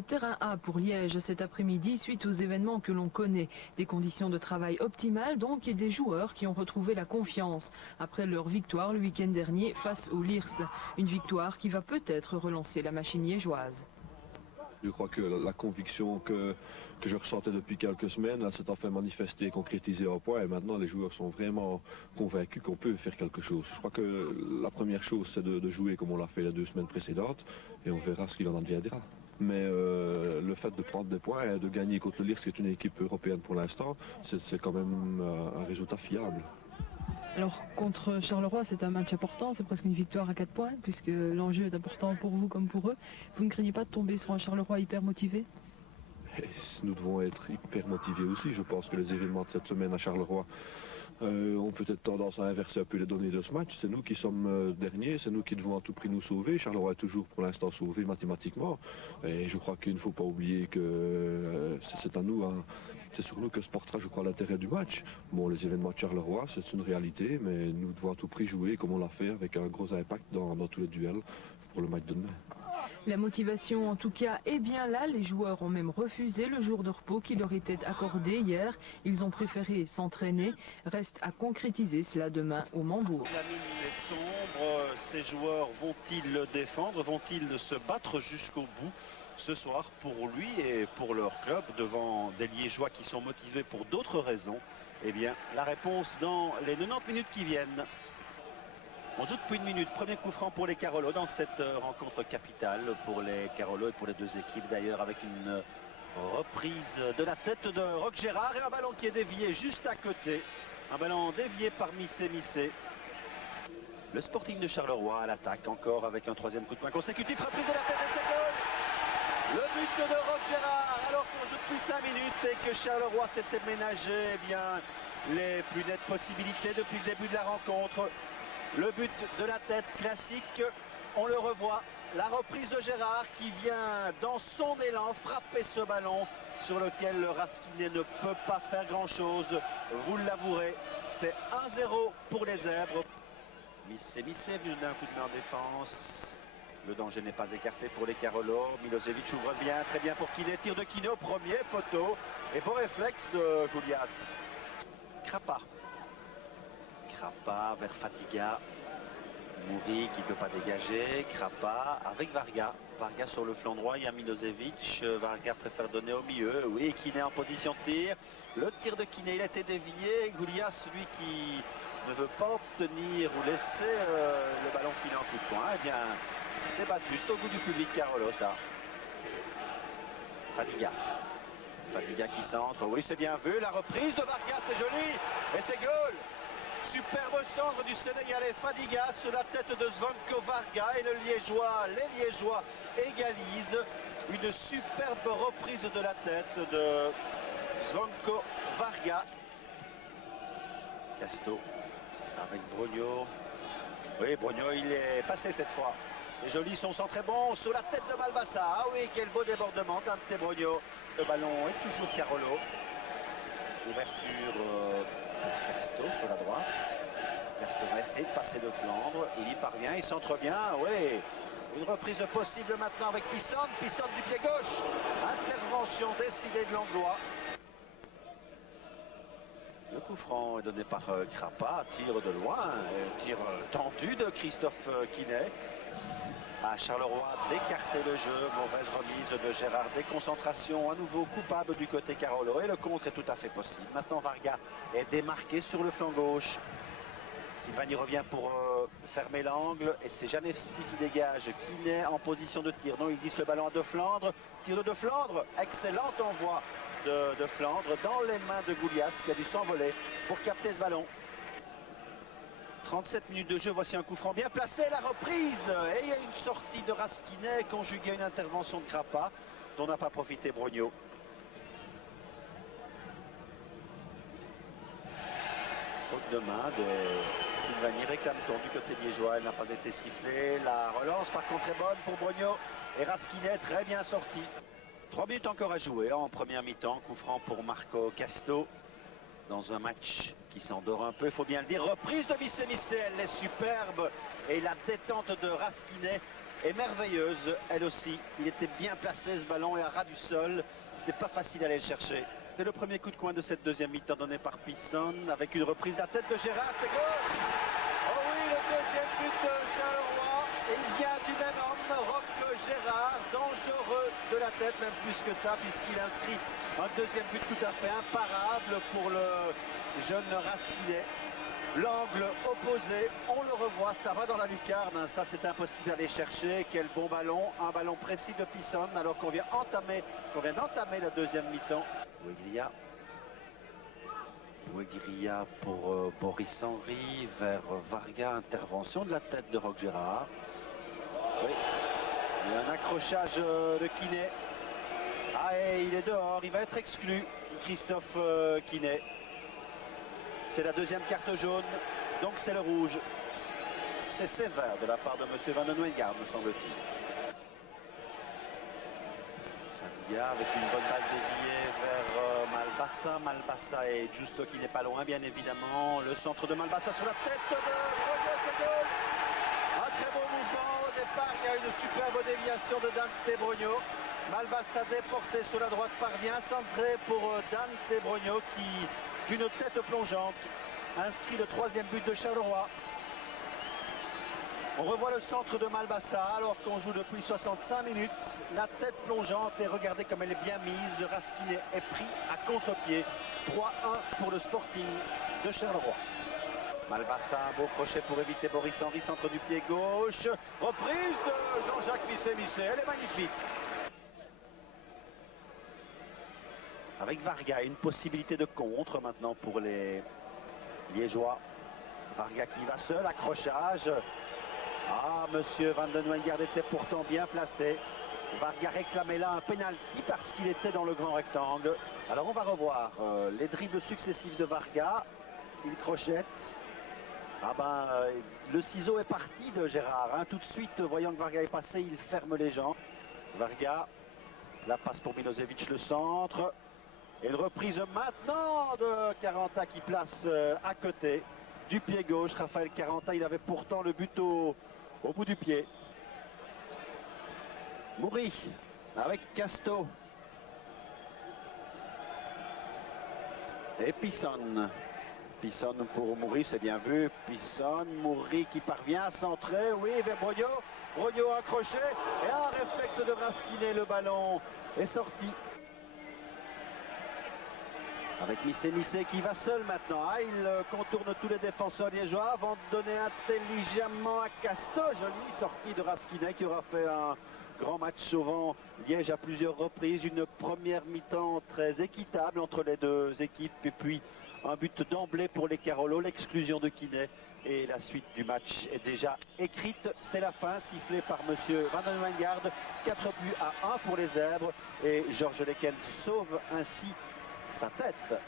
le terrain A pour Liège cet après-midi suite aux événements que l'on connaît. Des conditions de travail optimales donc et des joueurs qui ont retrouvé la confiance après leur victoire le week-end dernier face au Liers. Une victoire qui va peut-être relancer la machine liégeoise. Je crois que la conviction que je ressentais depuis quelques semaines s'est enfin manifestée et concrétisée en point. Et maintenant, les joueurs sont vraiment convaincus qu'on peut faire quelque chose. Je crois que la première chose, c'est de jouer comme on l'a fait les 2 semaines précédentes. Et on verra ce qu'il en adviendra. Mais le fait de prendre des points et de gagner contre le Liers, qui est une équipe européenne pour l'instant, c'est quand même un résultat fiable. Alors contre Charleroi, c'est un match important, c'est presque une victoire à 4 points, puisque l'enjeu est important pour vous comme pour eux. Vous ne craignez pas de tomber sur un Charleroi hyper motivé? Et nous devons être hyper motivés aussi. Je pense que les événements de cette semaine à Charleroi ont peut-être tendance à inverser un peu les données de ce match. C'est nous qui sommes derniers, c'est nous qui devons à tout prix nous sauver. Charleroi est toujours pour l'instant sauvé mathématiquement. Et je crois qu'il ne faut pas oublier que c'est à nous, hein. C'est sur nous que se portera, je crois, l'intérêt du match. Bon, les événements de Charleroi, c'est une réalité, mais nous devons à tout prix jouer comme on l'a fait, avec un gros impact dans tous les duels pour le match de demain. La motivation en tout cas est bien là, les joueurs ont même refusé le jour de repos qui leur était accordé hier. Ils ont préféré s'entraîner, reste à concrétiser cela demain au Mambourg. La mine est sombre, ces joueurs vont-ils le défendre, vont-ils se battre jusqu'au bout ce soir pour lui et pour leur club devant des Liégeois qui sont motivés pour d'autres raisons? Eh bien, la réponse dans les 90 minutes qui viennent. On joue depuis une minute, premier coup franc pour les Carolos dans cette rencontre capitale pour les Carolos et pour les deux équipes d'ailleurs, avec une reprise de la tête de Roch Gérard et un ballon qui est dévié juste à côté. Un ballon dévié par Missé. Le Sporting de Charleroi à l'attaque encore avec un troisième coup de poing consécutif, reprise de la tête et c'est goal. Le but de Roch Gérard alors qu'on joue depuis 5 minutes et que Charleroi s'était ménagé bien les plus nettes possibilités depuis le début de la rencontre. Le but de la tête classique, on le revoit, la reprise de Gérard qui vient dans son élan frapper ce ballon sur lequel le Raskinet ne peut pas faire grand chose, vous l'avouerez, c'est 1-0 pour les Zèbres. Missé venu d'un coup de main en défense, le danger n'est pas écarté pour les Carolos, Milosevic ouvre bien, très bien pour Kiné, tir de Kiné au premier poteau et beau réflexe de Goulias. Krapa vers Fadiga, Mouri qui ne peut pas dégager, Krapa avec Varga sur le flanc droit, il y a Milosevic, Varga préfère donner au milieu, oui, Kiné en position de tir, le tir de Kiné il a été dévié, Goulias celui qui ne veut pas obtenir ou laisser le ballon filer en coup de poing, eh bien c'est battu, c'est au goût du public Carolo ça. Fadiga qui centre, oui c'est bien vu, la reprise de Varga c'est joli et c'est goal. Superbe centre du Sénégalais Fadiga sur la tête de Zvonko Varga et les Liégeois égalisent. Une superbe reprise de la tête de Zvonko Varga. Casto avec Brogno. Oui, Brogno il est passé cette fois. C'est joli, son centre est bon sur la tête de Malvassa. Ah oui, quel beau débordement d'Ante Brogno. Le ballon est toujours Carolo. Ouverture pour Casto sur la droite. Casto va essayer de passer de Flandre. Il y parvient, il centre bien. Oui, une reprise possible maintenant avec Pisson du pied gauche. Intervention décidée de l'Anglois. Le coup franc est donné par Krapa, tir de loin, tir tendu de Christophe Kiné. À Charleroi d'écarter le jeu, mauvaise remise de Gérard, déconcentration à nouveau coupable du côté Carolo et le contre est tout à fait possible. Maintenant Varga est démarqué sur le flanc gauche. Silvani revient pour fermer l'angle et c'est Janevski qui dégage. Kiné en position de tir. Non, il glisse le ballon à De Flandre. Tir de Flandre, excellent envoi de Flandre dans les mains de Goulias qui a dû s'envoler pour capter ce ballon. 37 minutes de jeu, voici un coup franc bien placé, la reprise et il y a une sortie de Raskinet conjuguée à une intervention de Krapa dont n'a pas profité Brogno. Faute de main de Silvani, réclame-t-on du côté liégeois, elle n'a pas été sifflée. La relance par contre est bonne pour Brogno et Raskinet très bien sorti. 3 minutes encore à jouer en première mi-temps, coup franc pour Marco Casto. Dans un match qui s'endort un peu, il faut bien le dire. Reprise de Missé, elle est superbe. Et la détente de Raskinet est merveilleuse, elle aussi. Il était bien placé ce ballon et à ras du sol. C'était pas facile d'aller le chercher. C'est le premier coup de coin de cette deuxième mi-temps donné par Pisson avec une reprise de la tête de Gérard. C'est goal! Oh oui, le deuxième but de Charleroi. Il vient du même homme, Roch Gérard, dangereux de la tête, même plus que ça, puisqu'il inscrit un deuxième but tout à fait imparable pour le jeune Raskinet. L'angle opposé, on le revoit, ça va dans la lucarne, ça c'est impossible d'aller chercher. Quel bon ballon, un ballon précis de Pisson alors qu'on vient d'entamer la deuxième mi-temps. Ouegria pour Boris Henry vers Varga, intervention de la tête de Roch Gérard. Oui, il y a un accrochage de Quinet. Ah, et il est dehors, il va être exclu, Christophe Quinet. C'est la deuxième carte jaune, donc c'est le rouge. C'est sévère de la part de M. Van den Weygaard, me semble-t-il. Fadiga avec une bonne balle déviée vers Malbassa. Malbassa et Justo qui n'est pas loin, bien évidemment. Le centre de Malbassa sur la tête de Broglie, c'est goal. Un très beau mouvement au départ. Il y a une superbe déviation de Dante Brogno. Malbassa déporté sur la droite parvient, centré pour Dante Brogno qui, d'une tête plongeante, inscrit le troisième but de Charleroi. On revoit le centre de Malbassa alors qu'on joue depuis 65 minutes. La tête plongeante et regardez comme elle est bien mise. Raskinet est pris à contre-pied. 3-1 pour le Sporting de Charleroi. Malbassa, un beau crochet pour éviter Boris Henry, centre du pied gauche. Reprise de Jean-Jacques Misset. Elle est magnifique. Avec Varga, une possibilité de contre maintenant pour les Liégeois. Varga qui va seul, accrochage. Ah, monsieur Van den Weygaard était pourtant bien placé. Varga réclamait là un pénalty parce qu'il était dans le grand rectangle. Alors on va revoir les dribbles successifs de Varga. Il crochette. Ah ben, le ciseau est parti de Gérard. Hein. Tout de suite, voyant que Varga est passé, il ferme les jambes. Varga, la passe pour Milosevic, le centre. Et une reprise maintenant de Caranta qui place à côté du pied gauche. Raphaël Caranta, il avait pourtant le but au bout du pied. Moury avec Casto. Et Pisson. Pisson pour Moury, c'est bien vu. Pisson, Moury qui parvient à centrer. Oui, vers Brogno. Brogno accroché. Et un réflexe de Raskinet, le ballon est sorti. Avec Misset qui va seul maintenant. Ah, il contourne tous les défenseurs liégeois avant de donner intelligemment à Casto. Jolie sortie de Raskinet qui aura fait un grand match au vent Liège à plusieurs reprises. Une première mi-temps très équitable entre les deux équipes. Et puis un but d'emblée pour les Carolo. L'exclusion de Quinet. Et la suite du match est déjà écrite. C'est la fin, sifflée par M. Van den Weygaard. 4-1 pour les Zèbres. Et Georges Leken sauve ainsi sa tête.